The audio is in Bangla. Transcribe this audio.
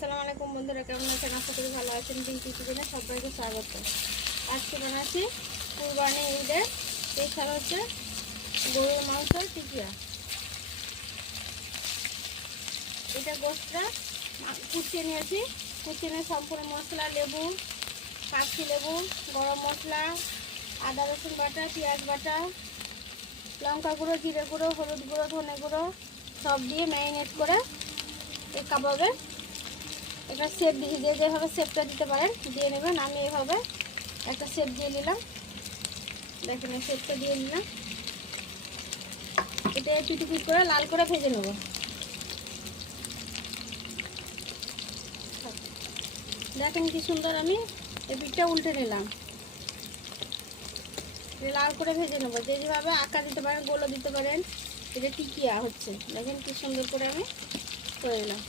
আসসালামু আলাইকুম বন্ধুরা, কেমন আছেন? আশা করি ভালো আছেন। বিউটি কিচেনে সবাইকে স্বাগত। আজকে বানাচ্ছি কুরবানি ঈদের স্পেশাল হচ্ছে গরুর মাংস টিকিয়া। এটা গোশটা কুচিয়ে নিয়েছি। কুচিয়ে নিয়ে সম্পূর্ণ মশলা, লেবু, কাঁচি লেবু, গরম মশলা, আদা রসুন বাটা, পেঁয়াজ বাটা, লঙ্কা গুঁড়ো, জিরে গুঁড়ো, হলুদ গুঁড়ো, ধনে গুঁড়ো সব দিয়ে ম্যারিনেট করে এই কাবাবে একটা শেপ দিয়ে যেভাবে শেপটা দিতে পারেন দিয়ে নেবেন। আমি এভাবে একটা শেপ দিয়ে নিলাম, দেখেন এই শেপটা দিয়ে নিলাম। এটা পিট করে লাল করে ভেজে নেব। দেখেন কি সুন্দর, আমি এই পিঠটা উল্টে নিলাম, লাল করে ভেজে নেবো। যেভাবে আঁকা দিতে পারেন, গোলো দিতে পারেন। এটা টিকিয়া হচ্ছে, দেখেন কি সুন্দর করে আমি করে নিলাম।